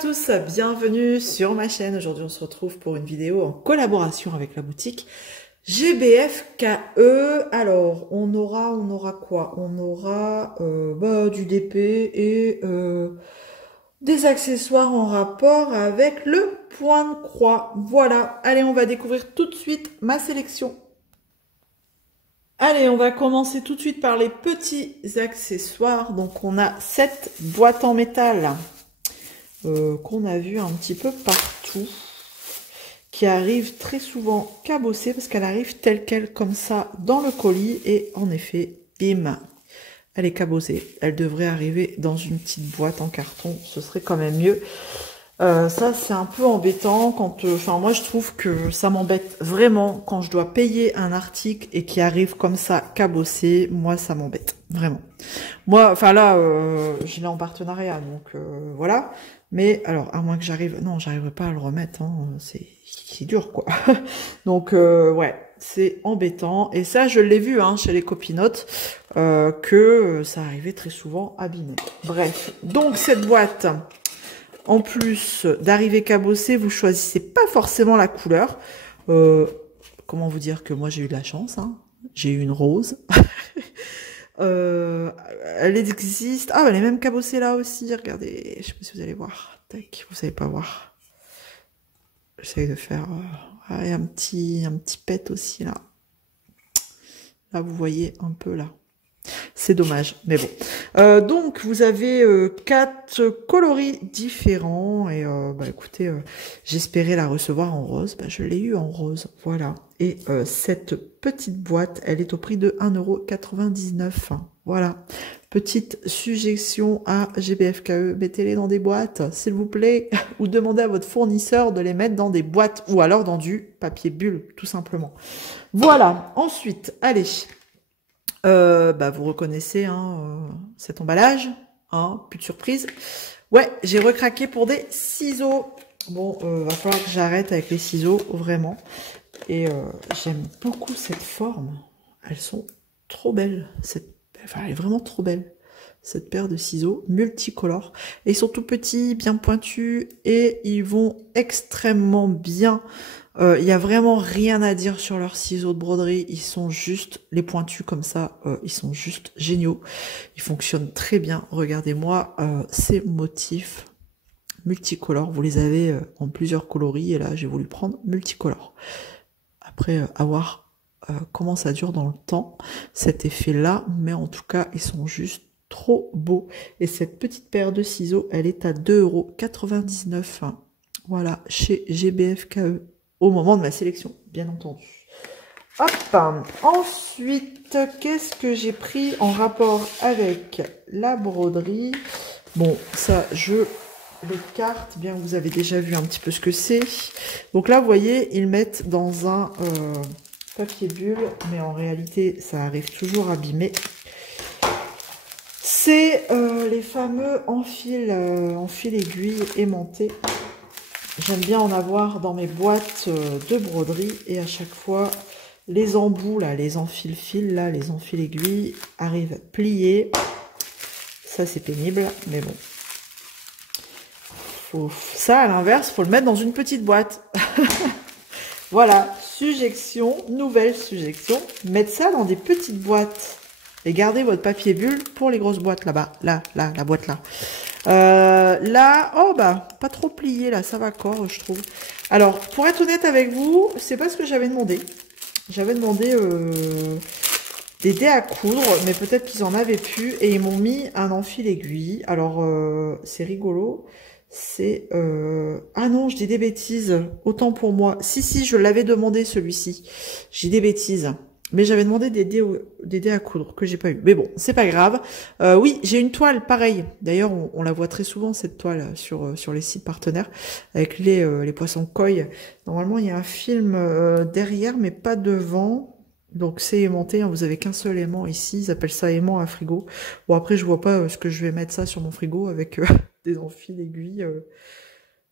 tous, bienvenue sur ma chaîne. Aujourd'hui on se retrouve pour une vidéo en collaboration avec la boutique GBFKE. Alors on aura quoi? On aura du DP et des accessoires en rapport avec le point de croix. Voilà, allez, on va découvrir tout de suite ma sélection. Allez, on va commencer tout de suite par les petits accessoires. Donc on a cette boîte en métal qu'on a vu un petit peu partout, qui arrive très souvent cabossée parce qu'elle arrive telle quelle comme ça dans le colis et en effet, bim, elle est cabossée. Elle devrait arriver dans une petite boîte en carton, ce serait quand même mieux. Ça c'est un peu embêtant quand, enfin moi je trouve que ça m'embête vraiment quand je dois payer un article et qui arrive comme ça cabossé. Moi ça m'embête vraiment. Moi, enfin là, je l'ai en partenariat, donc voilà. Mais alors, à moins que j'arrive, non, j'arriverai pas à le remettre, hein, c'est dur quoi. Donc ouais, c'est embêtant. Et ça, je l'ai vu hein, chez les copinotes, que ça arrivait très souvent abîmé. Bref, donc cette boîte. En plus d'arriver cabossée, vous choisissez pas forcément la couleur. Comment vous dire que moi j'ai eu de la chance, hein. J'ai eu une rose. Elle existe. Ah, elle est même cabossée là aussi. Regardez, je sais pas si vous allez voir. Tac, vous savez pas voir. J'essaie de faire il y a un petit pet aussi là. Là, vous voyez un peu là. C'est dommage, mais bon. Donc, vous avez 4 coloris différents. Et écoutez, j'espérais la recevoir en rose. Je l'ai eu en rose, voilà. Et cette petite boîte, elle est au prix de 1,99 €. Voilà. Petite suggestion à GBFKE. Mettez-les dans des boîtes, s'il vous plaît. Ou demandez à votre fournisseur de les mettre dans des boîtes. Ou alors dans du papier bulle, tout simplement. Voilà. Ensuite, allez. Vous reconnaissez hein, cet emballage, hein, plus de surprise. Ouais, j'ai recraqué pour des ciseaux. Bon, va falloir que j'arrête avec les ciseaux, vraiment. Et j'aime beaucoup cette forme. Elles sont trop belles. Elle est vraiment trop belle. Cette paire de ciseaux multicolores. Et ils sont tout petits, bien pointus, et ils vont extrêmement bien. Il y a vraiment rien à dire sur leurs ciseaux de broderie. Ils sont juste, les pointus comme ça, ils sont juste géniaux. Ils fonctionnent très bien. Regardez-moi ces motifs multicolores. Vous les avez en plusieurs coloris. Et là, j'ai voulu prendre multicolores. Après, à voir comment ça dure dans le temps, cet effet-là. Mais en tout cas, ils sont juste trop beaux. Et cette petite paire de ciseaux, elle est à 2,99 €. Voilà, chez GBFKE. Au moment de ma sélection, bien entendu. Hop. Ensuite, qu'est-ce que j'ai pris en rapport avec la broderie? Bon, ça, je l'écarte, bien vous avez déjà vu un petit peu ce que c'est. Donc là, vous voyez, ils mettent dans un papier bulle, mais en réalité, ça arrive toujours abîmé. C'est les fameux enfils aiguilles aimantés. J'aime bien en avoir dans mes boîtes de broderie et à chaque fois, les embouts, là, les enfils-fils, là, les enfils-aiguilles arrivent pliés. Ça, c'est pénible, mais bon. Ça, à l'inverse, faut le mettre dans une petite boîte. Voilà, nouvelle suggestion. Mettre ça dans des petites boîtes et garder votre papier bulle pour les grosses boîtes là-bas. Là, la boîte là. Là, pas trop plié, là, ça va encore, je trouve. Alors, pour être honnête avec vous, c'est pas ce que j'avais demandé. J'avais demandé des dés à coudre, mais peut-être qu'ils en avaient plus, et ils m'ont mis un enfil aiguille. Alors, c'est rigolo. C'est... Ah non, je dis des bêtises. Autant pour moi. Si, je l'avais demandé, celui-ci. J'ai des bêtises. Mais j'avais demandé des dés à coudre que j'ai pas eu. Mais bon, c'est pas grave. Oui, j'ai une toile pareil. D'ailleurs, on la voit très souvent cette toile sur les sites partenaires avec les poissons koi. Normalement, il y a un film derrière, mais pas devant. Donc c'est aimanté. Hein, vous avez qu'un seul aimant ici. Ils appellent ça aimant à frigo. Bon après, je vois pas ce que je vais mettre ça sur mon frigo avec des enfils aiguilles.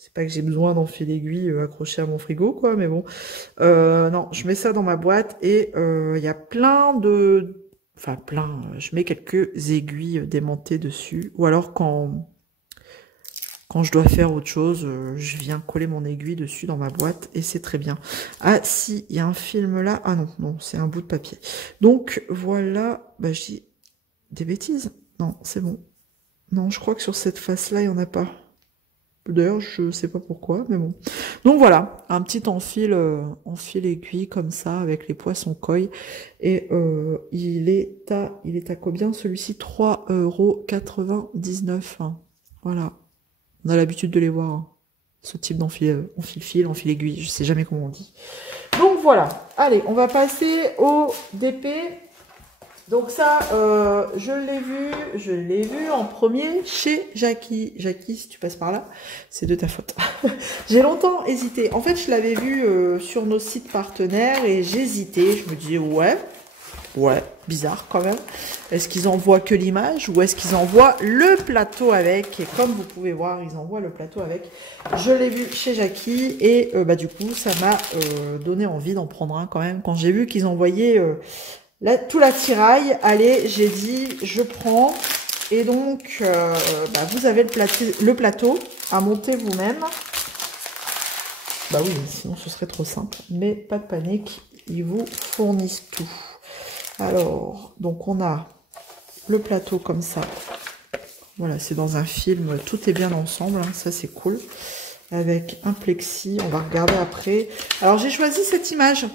C'est pas que j'ai besoin d'enfiler l'aiguille accrochée à mon frigo, quoi, mais bon. Non, je mets ça dans ma boîte et il y a plein de... Enfin, je mets quelques aiguilles démontées dessus. Ou alors quand Quand je dois faire autre chose, je viens coller mon aiguille dessus dans ma boîte et c'est très bien. Ah si, il y a un film là. Ah non, non, c'est un bout de papier. Donc voilà, bah je dis des bêtises. Non, c'est bon. Non, je crois que sur cette face-là, il n'y en a pas. D'ailleurs, je sais pas pourquoi, mais bon. Donc voilà, un petit enfil aiguille comme ça, avec les poissons koi. Et il est à combien celui-ci? 3,99 €. Hein. Voilà. On a l'habitude de les voir. Hein. Ce type enfil-fil, enfil-aiguille, je sais jamais comment on dit. Donc voilà. Allez, on va passer au DP. Donc ça, je l'ai vu en premier chez Jackie. Jackie, si tu passes par là, c'est de ta faute. J'ai longtemps hésité. En fait, je l'avais vu sur nos sites partenaires et j'hésitais. Je me disais, ouais, bizarre quand même. Est-ce qu'ils envoient que l'image ou est-ce qu'ils envoient le plateau avec? Et comme vous pouvez voir, ils envoient le plateau avec. Je l'ai vu chez Jackie et bah du coup, ça m'a donné envie d'en prendre un quand même. Quand j'ai vu qu'ils envoyaient... tout l'attirail, allez, j'ai dit, je prends. Et donc, bah, vous avez le plateau à monter vous-même. Bah oui, sinon ce serait trop simple. Mais pas de panique, ils vous fournissent tout. Alors, donc on a le plateau comme ça. Voilà, c'est dans un film, tout est bien ensemble, hein, ça c'est cool. Avec un plexi, on va regarder après. Alors j'ai choisi cette image,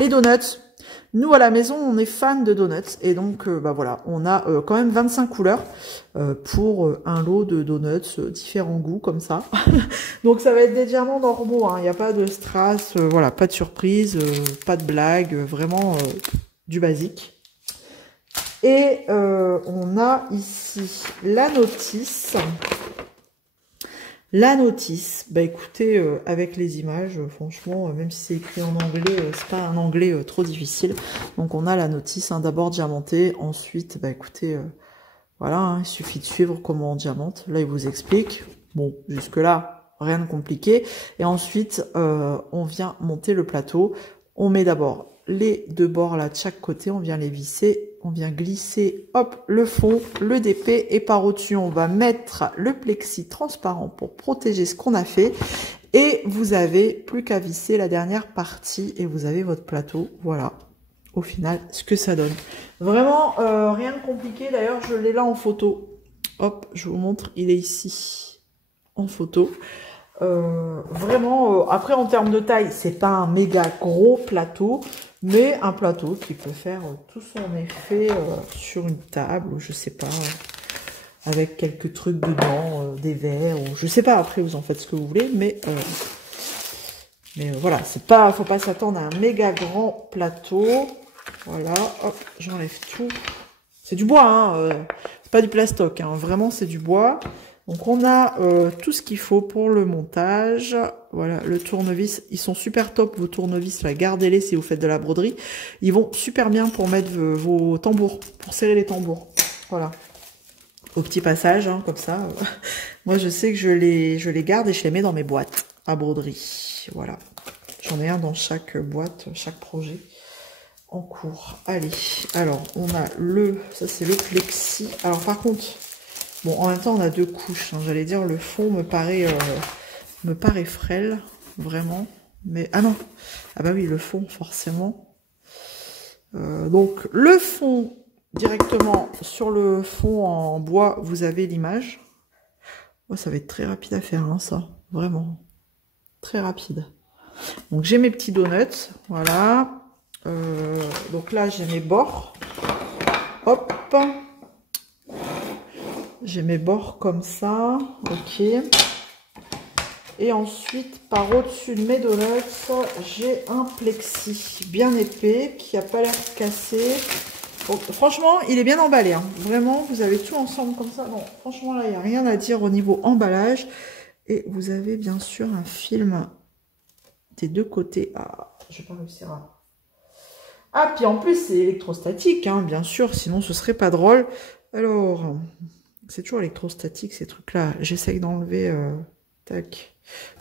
les donuts. Nous, à la maison, on est fan de donuts. Et donc, bah voilà, on a quand même 25 couleurs pour un lot de donuts, différents goûts, comme ça. Donc, ça va être des diamants normaux. Hein. Il n'y a pas de strass, voilà, pas de surprise, pas de blague, vraiment du basique. Et on a ici la notice. La notice, bah écoutez, avec les images, franchement, même si c'est écrit en anglais, c'est pas un anglais trop difficile. Donc on a la notice, hein, d'abord diamantée, ensuite, bah écoutez, voilà, hein, il suffit de suivre comment on diamante. Là, il vous explique. Bon, jusque-là, rien de compliqué. Et ensuite, on vient monter le plateau. On met d'abord les deux bords là de chaque côté, on vient les visser, on vient glisser, hop, le fond, le DP, et par au-dessus, on va mettre le plexi transparent pour protéger ce qu'on a fait. Et vous avez plus qu'à visser la dernière partie et vous avez votre plateau, voilà, au final, ce que ça donne. Vraiment, rien de compliqué, d'ailleurs, je l'ai là en photo. Hop, je vous montre, il est ici, en photo. Vraiment, après en termes de taille, c'est pas un méga gros plateau, mais un plateau qui peut faire tout son effet sur une table, ou je sais pas, avec quelques trucs dedans, des verres, ou je sais pas, après vous en faites ce que vous voulez, mais voilà, c'est pas, faut pas s'attendre à un méga grand plateau. Voilà, hop, j'enlève tout. C'est du bois, hein, c'est pas du plastoc, hein, vraiment c'est du bois. Donc on a tout ce qu'il faut pour le montage. Voilà, le tournevis, ils sont super top vos tournevis, là, gardez-les si vous faites de la broderie. Ils vont super bien pour mettre vos tambours, pour serrer les tambours. Voilà, au petit passage, hein, comme ça. Moi je sais que je les garde et je les mets dans mes boîtes à broderie. Voilà, j'en ai un dans chaque boîte, chaque projet en cours. Allez, alors on a ça c'est le plexi. Alors par contre, bon, en même temps, on a deux couches. Hein. J'allais dire, le fond me paraît frêle, vraiment. Mais, ah non. Ah bah oui, le fond, forcément. Donc, le fond, directement sur le fond en bois, vous avez l'image. Oh, ça va être très rapide à faire, hein, ça. Vraiment. Très rapide. Donc, j'ai mes petits donuts. Voilà. Donc là, j'ai mes bords. Hop. J'ai mes bords comme ça, ok. Et ensuite, par au-dessus de mes donuts, j'ai un plexi bien épais qui n'a pas l'air cassé. Bon, franchement, il est bien emballé. Hein. Vraiment, vous avez tout ensemble comme ça. Non, franchement, là, il n'y a rien à dire au niveau emballage. Et vous avez bien sûr un film des deux côtés. Ah, je vais pas réussir à... Ah, puis en plus, c'est électrostatique, hein, bien sûr, sinon ce serait pas drôle. Alors... C'est toujours électrostatique ces trucs-là. J'essaye d'enlever. Tac.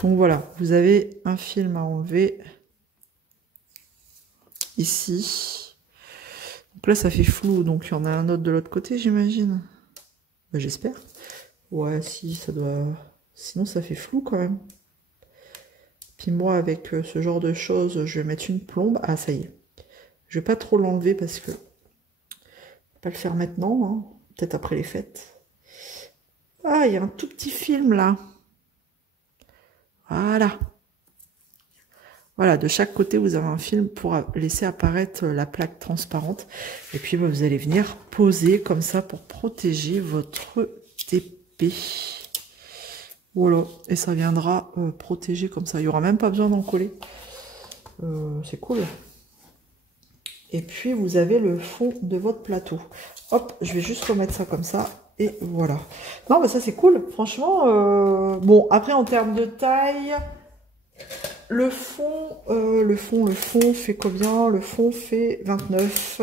Donc voilà, vous avez un film à enlever. Ici. Donc là, ça fait flou. Donc il y en a un autre de l'autre côté, j'imagine. Bah, j'espère. Ouais, si, ça Sinon, ça fait flou quand même. Puis moi, avec ce genre de choses, je vais mettre une plombe. Ah, ça y est. Je vais pas trop l'enlever parce que... Pas le faire maintenant, hein. Peut-être après les fêtes. Ah, il y a un tout petit film là. Voilà. Voilà, de chaque côté, vous avez un film pour laisser apparaître la plaque transparente. Et puis, vous allez venir poser comme ça pour protéger votre TP. Voilà, et ça viendra protéger comme ça. Il n'y aura même pas besoin d'en coller. C'est cool. Et puis, vous avez le fond de votre plateau. Hop, je vais juste remettre ça comme ça. Et voilà. Non, mais ça, c'est cool. Franchement, bon, après, en termes de taille... Le fond fait combien? Le fond fait 29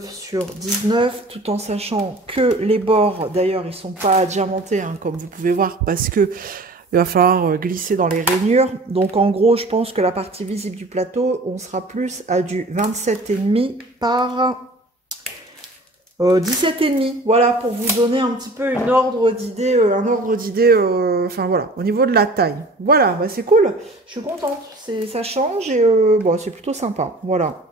sur 19, tout en sachant que les bords, d'ailleurs, ils sont pas diamantés, hein, comme vous pouvez voir, parce que il va falloir glisser dans les rainures. Donc, en gros, je pense que la partie visible du plateau, on sera plus à du 27,5 par 17,5, voilà, pour vous donner un petit peu un ordre d'idée, enfin voilà, au niveau de la taille. Voilà, bah c'est cool, je suis contente, ça change et bon, c'est plutôt sympa, voilà.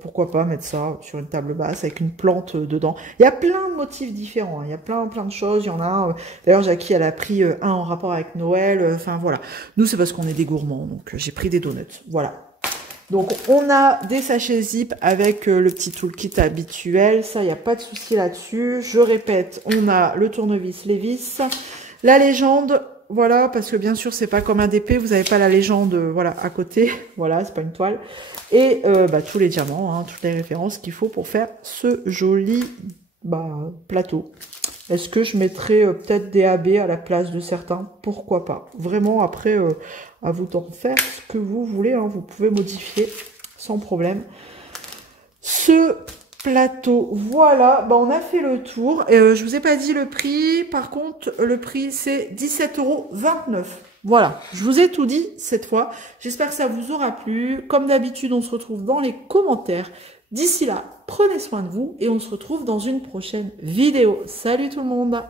Pourquoi pas mettre ça sur une table basse avec une plante dedans. Il y a plein de motifs différents, hein. Il y a plein de choses, il y en a d'ailleurs Jackie elle a pris un en rapport avec Noël, enfin voilà. Nous c'est parce qu'on est des gourmands, donc j'ai pris des donuts, voilà. Donc, on a des sachets zip avec le petit toolkit habituel. Ça, il n'y a pas de souci là-dessus. Je répète, on a le tournevis, les vis, la légende, voilà, parce que bien sûr, c'est pas comme un DP, vous n'avez pas la légende, voilà, à côté. Voilà, c'est pas une toile. Et tous les diamants, hein, toutes les références qu'il faut pour faire ce joli plateau. Est-ce que je mettrais peut-être des AB à la place de certains? Pourquoi pas? Vraiment, après, à vous d'en faire ce que vous voulez. Hein. Vous pouvez modifier sans problème. Ce plateau, voilà. Bah, on a fait le tour. Je vous ai pas dit le prix. Par contre, le prix, c'est 17,29 €. Voilà, je vous ai tout dit cette fois. J'espère que ça vous aura plu. Comme d'habitude, on se retrouve dans les commentaires. D'ici là, prenez soin de vous et on se retrouve dans une prochaine vidéo. Salut tout le monde!